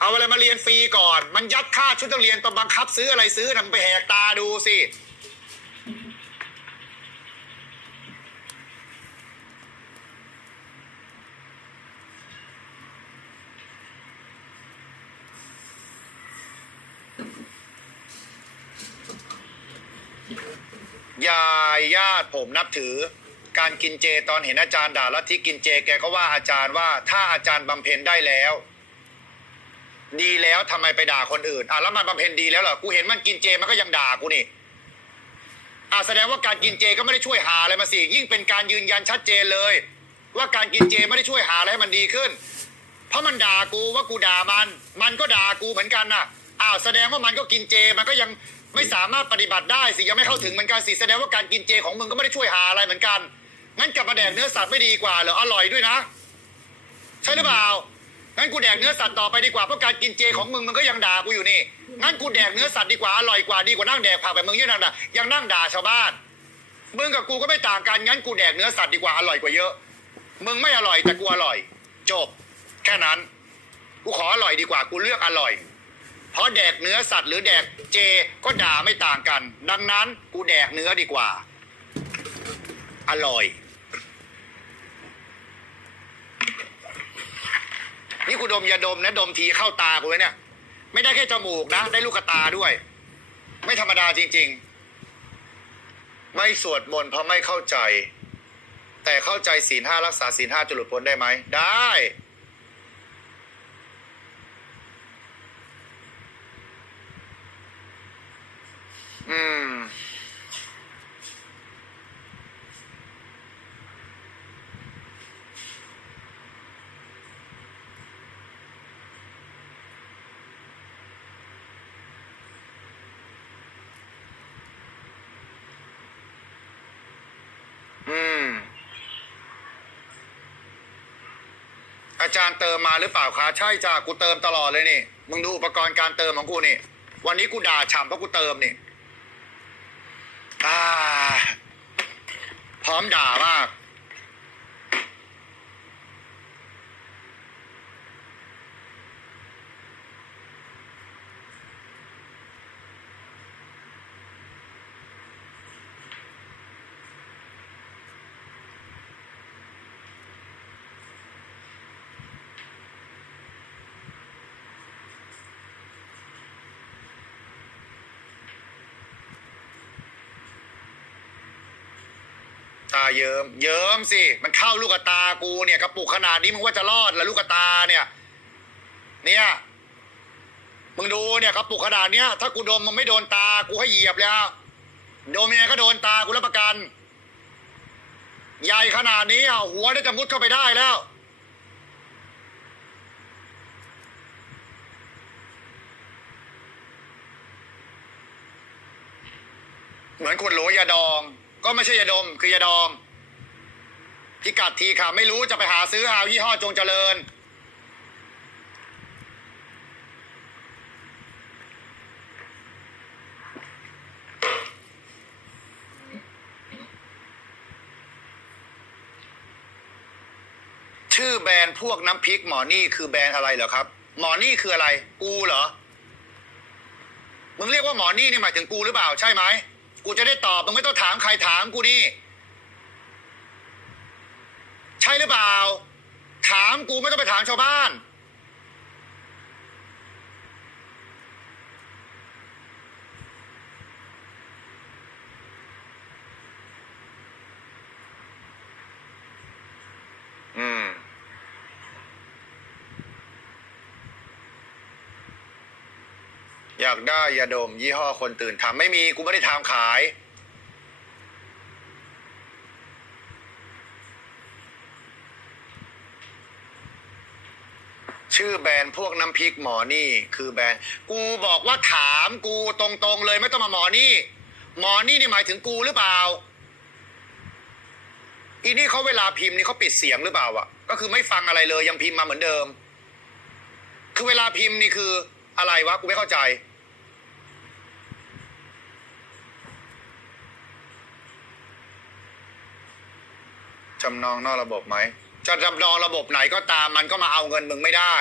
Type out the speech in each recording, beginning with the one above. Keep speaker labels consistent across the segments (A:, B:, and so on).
A: เอาอะไรมาเรียนฟรีก่อน มันยัดค่าชุดนักเรียนต้องบังคับซื้ออะไรซื้อทำไปแหกตาดูสิยายญาติผมนับถือ การกินเจตอนเห็นอาจารย์ด่าลัทธิกินเจแกก็ว่าอาจารย์ว่าถ้าอาจารย์บำเพ็ญได้แล้ว ดีแล้วทำไมไปด่าคนอื่นอะแล้วมันบำเพ็ญดีแล้วเหรอกูเห็นมันกินเจมันก็ยังด่ากูนี่อะแสดงว่าการกินเจก็ไม่ได้ช่วยหาอะไรมาสิยิ่งเป็นการยืนยันชัดเจนเลย ว่าการกินเจไม่ได้ช่วยหาอะไรให้มันดีขึ้น เพราะมันด่ากูว่ากูด่ามัน มันก็ด่ากูเหมือนกันน่ะอ้าวแสดงว่ามันก็กินเจมันก็ยังไม่สามารถปฏิบัติได้สิยังไม่เข้าถึงเหมือนกันสิแสดงว่าการกินเจของมึงก็ไม่ได้ช่วยหาอะไรเหมือนกันงั้นกลับมาแดกเนื้อสัตว์ไม่ดีกว่าเหรออร่อยด้วยนะ ใช่หรือเปล่า งั้นกูแดกเนื้อสัตว์ต่อไปดีกว่าเพราะการกินเจของมึงมันก็ยังด่ากูอยู่นี่งั้นกูแดกเนื้อสัตว์ดีกว่าอร่อยกว่าดีกว่านั่งแดกผักแบบมึงยังนั่งด่ายังนั่งด่าชาวบ้านมึงกับกูก็ไม่ต่างกันงั้นกูแดกเนื้อสัตว์ดีกว่าอร่อยกว่าเยอะ มึงไม่อร่อยแต่กูอร่อย จบ แค่นั้น กูขออร่อยดีกว่ากูเลือกอร่อย เพราะแดกเนื้อสัตว์หรือแดกเจก็ด่าไม่ต่างกัน ดังนั้นกูแดกเนื้อดีกว่า อร่อย นี่กูดมยาดมนะดมทีเข้าตากูเลยเนี่ย ไม่ได้แค่จมูกนะ ได้ลูกตาด้วย ไม่ธรรมดาจริง ๆ ไม่สวดมนต์เพราะไม่เข้าใจ แต่เข้าใจศีลห้ารักษาศีลห้าจะหลุดพ้นได้ไหม ได้อืม อืม อาจารย์เติมมาหรือเปล่าคะใช่จ้ากูเติมตลอดเลยนี่มึงดูอุปกรณ์การเติมของกูนี่ วันนี้กูด่าฉ่ำเพราะกูเติมนี่อ่าพร้อมด่ามาก ตาเยิ้มเยิ้มสิ มันเข้าลูกตากูเนี่ยกระปุกขนาดนี้มึงว่าจะรอดแล้วลูกตาเนี่ย เนี่ย มึงดูเนี่ยกระปุกขนาดเนี้ยถ้ากูดมมันไม่โดนตากูให้เหยียบแล้วดมยังไงก็โดนตากูรับประกัน ใหญ่ขนาดนี้อะหัวได้จะมุดเข้าไปได้แล้ว เหมือนขวดโหลยาดอง ก็ไม่ใช่ยาดม คือยาดอง พิกัดทีค่ะ ไม่รู้จะไปหาซื้อเอายี่ห้อจงเจริญ ชื่อแบรนด์พวกน้ำพริกหมอนี่คือแบรนด์อะไรเหรอครับ หมอนี่คืออะไร กูเหรอ มึงเรียกว่าหมอนี่นี่หมายถึงกูหรือเปล่าใช่ไหม กูจะได้ตอบมึงไม่ต้องถามใครถามกูนี่ ใช่หรือเปล่า ถามกูไม่ต้องไปถามชาวบ้าน อืม อยากได้ยาดม ยี่ห้อคนตื่นทำไม่มีกูไม่ได้ทำขาย ชื่อแบรนด์พวกน้ำพริกหมอนี่ คือแบรนด์กูบอกว่าถามกูตรงๆเลยไม่ต้องมาหมอนี่ หมอนี่นี่หมายถึงกูหรือเปล่าอีนี่เขาเวลาพิมพ์นี่เขาปิดเสียงหรือเปล่าอะ ก็คือไม่ฟังอะไรเลยยังพิมพ์มาเหมือนเดิม คือเวลาพิมพ์นี่คือ อะไรวะกูไม่เข้าใจ จำนองนอกระบบไหม จะจำนองระบบไหนก็ตามมันก็มาเอาเงินมึงไม่ได้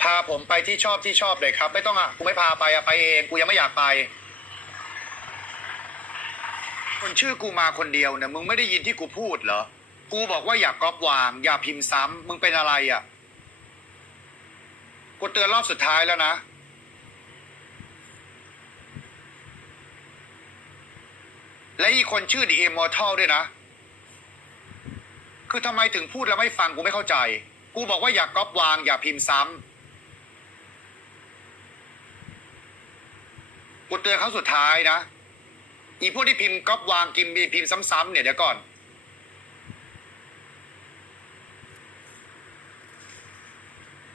A: พาผมไปที่ชอบที่ชอบเลยครับ ไม่ต้องอะ กูไม่พาไปอะ ไปเอง กูยังไม่อยากไป คนชื่อกูมาคนเดียวเนี่ยมึงไม่ได้ยินที่กูพูดเหรอ กูบอกว่าอย่าก๊อปวาง อย่าพิมพ์ซ้ำมึงเป็นอะไรอะกูเตือนรอบสุดท้ายแล้วนะและอีกคนชื่อ The Immortal ด้วยนะ คือทำไมถึงพูดแล้วไม่ฟังกูไม่เข้าใจ กูบอกว่าอย่าก๊อปวาง อย่าพิมพ์ซ้ำกูเตือนเขาสุดท้ายนะ อีพวกที่พิมพ์ก๊อปวางกิมพ์พิมพ์ซ้ำๆเนี่ยเดี๋ยวก่อน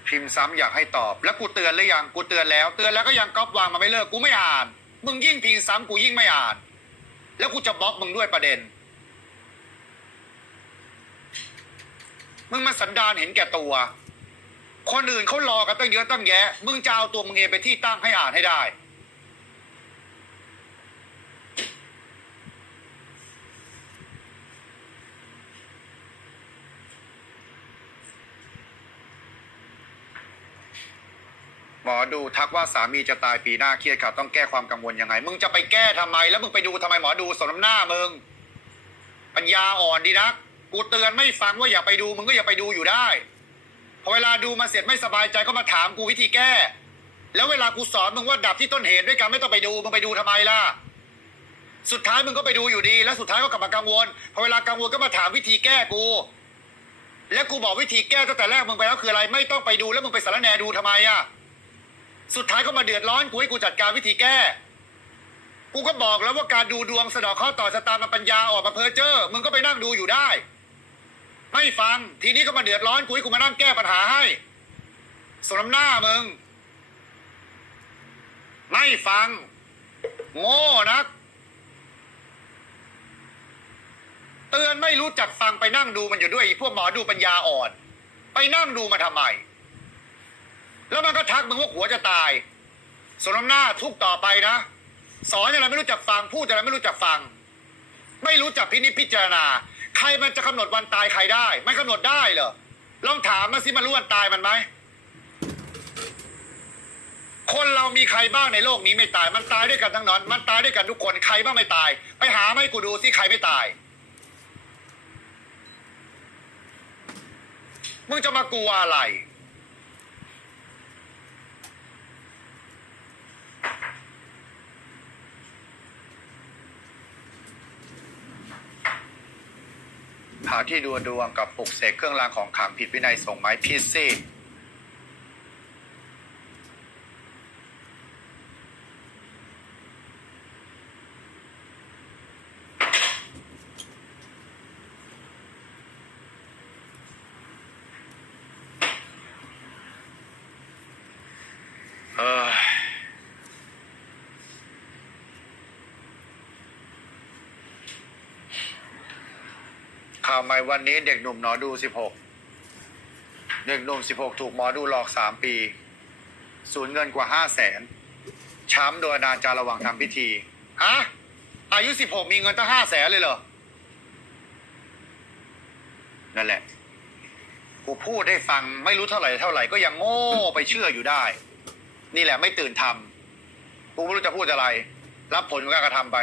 A: พิมพ์ซ้ำอยากให้ตอบ แล้วกูเตือนหรือยังกูเตือนแล้ว เตือนแล้วก็ยังก๊อปวางมาไม่เลิกกูไม่อ่าน มึงยิ่งพิมพ์ซ้ำกูยิ่งไม่อ่าน แล้วกูจะบล็อกมึงด้วยประเด็น มึงมาสันดานเห็นแก่ตัว คนอื่นเขารอกันตั้งเยอะตั้งแยะ มึงจะเอาตัวมึงเองไปที่ตั้งให้อ่านให้ได้ มอดูทักว่าสามีจะตายปีหน้าเครียดค่ะต้องแก้ความกังวลยังไง มึงจะไปแก้ทำไม แล้วมึงไปดูทำไมหมอดูสมน้ำหน้ามึง ปัญญาอ่อนดีนัก กูเตือนไม่ฟังว่าอย่าไปดูมึงก็อย่าไปดูอยู่ได้พอเวลาดูมาเสร็จไม่สบายใจก็มาถามกูวิธีแก้ แล้วเวลากูสอนมึงว่าดับที่ต้นเหตุด้วยกันไม่ต้องไปดูมึงไปดูทำไมล่ะสุดท้ายมึงก็ไปดูอยู่ดี แล้วสุดท้ายก็กลับมากังวลพอเวลากังวลก็มาถามวิธีแก้กู แล้วกูบอกวิธีแก้ตั้งแต่แรกมึงไปแล้วคืออะไร ไม่ต้องไปดูแล้วมึงไปสารแนดูทำไมอะ สุดท้ายก็มาเดือดร้อนกูให้กูจัดการวิธีแก้ กูก็บอกแล้วว่าการดูดวงสะดอกข้อต่อชะตามาปัญญาออกมาเพอเจอร์มึงก็ไปนั่งดูอยู่ได้ ไม่ฟังทีนี้ก็มาเดือดร้อนกูให้กูมานั่งแก้ปัญหาให้สมน้ำหน้ามึง ไม่ฟัง โง่นัก เตือนไม่รู้จักฟังไปนั่งดูมันอยู่ด้วยพวกหมอดูปัญญาอ่อน ไปนั่งดูมาทำไมักมึงว่าหัวจะตายสมน้ำหน้าทุกต่อไปนะ สอนอะไรไม่รู้จักฟัง พูดอะไรไม่รู้จักฟัง ไม่รู้จักพินิจพิจารณา ใครมันจะกำหนดวันตายใครได้ ไม่กำหนดได้เหรอลองถามมาสิมันรู้วันตายมันไหมคนเรามีใครบ้างในโลกนี้ไม่ตาย มันตายด้วยกันทั้งนั้น มันตายด้วยกันทุกคนใครบ้างไม่ตาย ไปหามาให้กูดูสิใครไม่ตายมึงจะมากลัวอะไร ที่ดูดวงกับปลุกเสกเครื่องรางของขลังผิดวินัยส่งไม้ผิดสิเออ ข่าวใหม่วันนี้เด็กหนุ่มหนอดูสิบหกเด็กหนุ่มสิบหกถูกหมอดูหลอกสามปี สูญเงินกว่าห้าแสนช้ำโดยอนาจารระหว่างทำพิธีฮะอายุสิบหกมีเงินตั้งห้าแสนเลยเหรอ นั่นแหละ กูพูดให้ฟังไม่รู้เท่าไหร่เท่าไหร่ก็ยังโง่ไปเชื่ออยู่ได้ นี่แหละไม่ตื่นทำกูไม่รู้จะพูดอะไร รับผลของการกระทำไป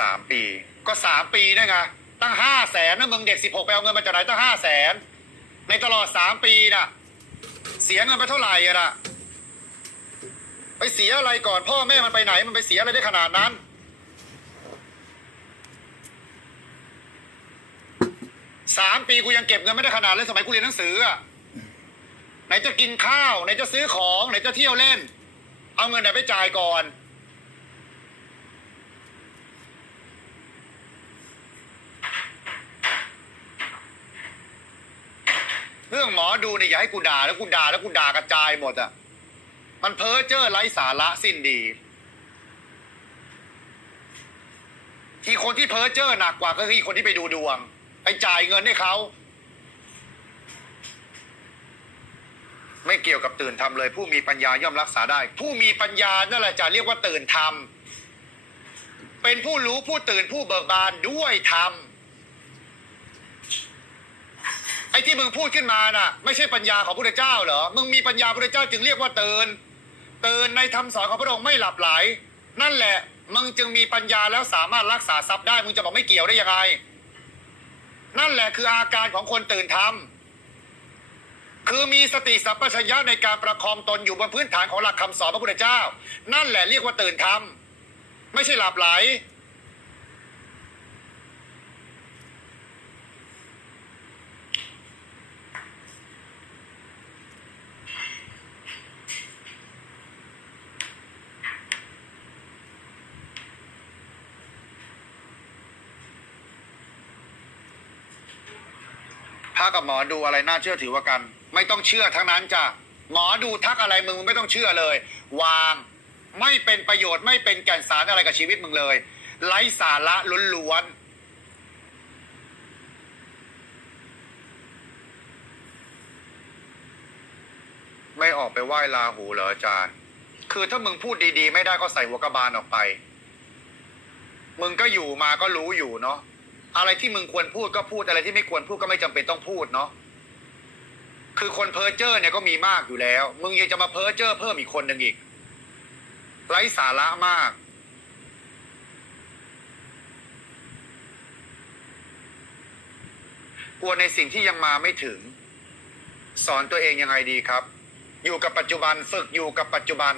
A: สามปี ก็สามปีนั่นไงตั้งห้าแสนนะมึงเด็กสิบหกไปเอาเงินมาจากไหนตั้งห้าแสนในตลอดสามปีน่ะเสียเงินไปเท่าไหร่อะน่ะไปเสียอะไรก่อน พ่อแม่มันไปไหนมันไปเสียอะไรได้ขนาดนั้น สามปีกูยังเก็บเงินไม่ได้ขนาดเลยสมัยกูเรียนหนังสืออะไหนจะกินข้าว ไหนจะซื้อของ ไหนจะเที่ยวเล่น เอาเงินไหนไปจ่ายก่อน เรื่องหมอ ดูเนี่ยอย่าให้กูด่าแล้วกูด่าแล้วกูด่ากระจายหมดอะ มันเพ้อเจ้อไร้สาระสิ้นดี ที่คนที่เพ้อเจ้อหนักกว่าก็คือคนที่ไปดูดวง ไปจ่ายเงินให้เขาไม่ไม่เกี่ยวกับตื่นทำเลย ผู้มีปัญญาย่อมรักษาได้ ผู้มีปัญญานั่นแหละจะเรียกว่าตื่นทำเป็นผู้รู้ผู้ตื่นผู้เบิกบานด้วยธรรม ไอ้ที่มึงพูดขึ้นมาน่ะ ไม่ใช่ปัญญาของพระเจ้าเหรอ มึงมีปัญญาพระเจ้าจึงเรียกว่าเตื่นเตื่นในคำสอนของพระองค์ไม่หลับไหล นั่นแหละ มึงจึงมีปัญญาแล้วสามารถรักษาทรัพย์ได้ มึงจะบอกไม่เกี่ยวได้ยังไง นั่นแหละคืออาการของคนตื่นธรรมคือมีสติสัพพัญญะในการประคองตนอยู่บนพื้นฐานของหลักคำสอนพระพุทธเจ้า นั่นแหละเรียกว่าตื่นธรรมไม่ใช่หลับไหล พระกับหมอดูอะไรน่าเชื่อถือว่ากัน ไม่ต้องเชื่อทั้งนั้นจ้ะหมอดูทักอะไรมึงไม่ต้องเชื่อเลย วางไม่เป็นประโยชน์ไม่เป็นแก่นสารอะไรกับชีวิตมึงเลย ไร้สาระล้วนๆไม่ออกไปไหว้ลาหูเหรออาจารย์ คือถ้ามึงพูดดีๆ ไม่ได้ก็ใส่หัวกระบาลออกไป มึงก็อยู่มาก็รู้อยู่เนาะ อะไรที่มึงควรพูดก็พูดอะไรที่ไม่ควรพูดก็ไม่จำเป็นต้องพูดเนาะคือคนเพ้อเจ้อเนี่ยก็มีมากอยู่แล้ว มึงยังจะมาเพ้อเจ้อเพิ่มอีกคนหนึ่งอีกไร้สาระมาก กลัวในสิ่งที่ยังมาไม่ถึง สอนตัวเองยังไงดีครับ อยู่กับปัจจุบันฝึกอยู่กับปัจจุบัน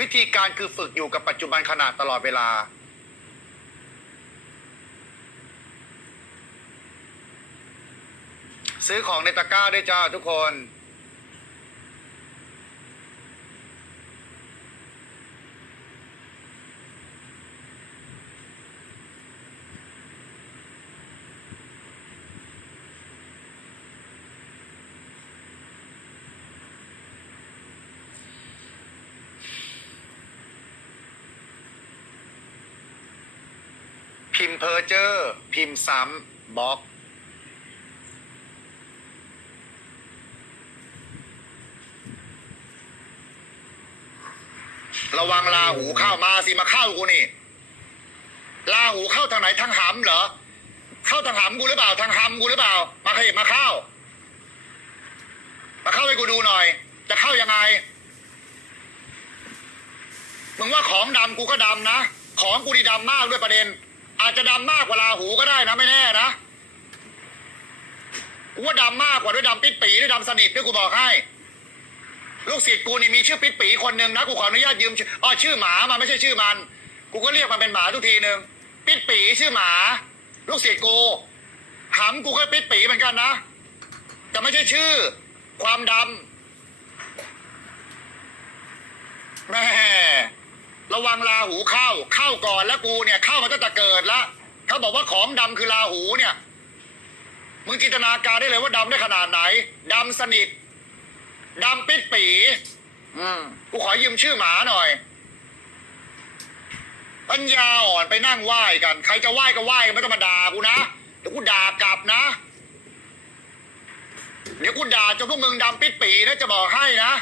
A: วิธีการคือฝึกอยู่กับปัจจุบันขนาดตลอดเวลา ซื้อของในตะกร้าด้วยจ้าทุกคน พิมพ์เพอร์เจอร์ พิมพ์ซ้ำบล็อก ระวังลาหูเข้ามาสิมาเข้ากูนี่ลาหูเข้าทางไหนทางหำเหรอ เข้าทางหำกูหรือเปล่าทางหำกูหรือเปล่า มาขยับมาเข้า มาเข้าให้กูดูหน่อย จะเข้ายังไงมึงว่าของดำกูก็ดำนะ ของกูดีดำมากด้วยประเด็น อาจจะดำมากกว่าลาหูก็ได้นะไม่แน่นะกูว่าดำมากกว่าด้วยดำปิดปีด้วยดำสนิทด้วยกูบอกให้ ลูกศิษย์กูนี่มีชื่อปิดปีคนหนึ่งนะกูขออนุญาตยืมชื่ออ๋อชื่อหมามันไม่ใช่ชื่อมัน กูก็เรียกมันเป็นหมาทุกทีหนึ่งปิดปีชื่อหมา ลูกศิษย์กูหำกูก็ปิดปีเหมือนกันนะแต่ไม่ใช่ชื่อ ความดำแม่ระวังลาหูเข้าเข้าก่อนแล้วกูเนี่ยเข้ามาตั้งแต่เกิดละเขาบอกว่าของดำคือลาหูเนี่ยมึงจินตนาการได้เลยว่าดำได้ขนาดไหนดำสนิท ดำปิดปีอืมกูขอยืมชื่อหมาหน่อย ปัญญาอ่อนไปนั่งไหว้กัน ใครจะไหว้ก็ไหว้กันไม่ต้องมาด่ากูนะเดี๋ยวกูด่ากลับนะ เดี๋ยวกูด่าจนพวกมึงดำปิดปีนะจะบอกให้นะ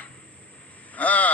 A: เออ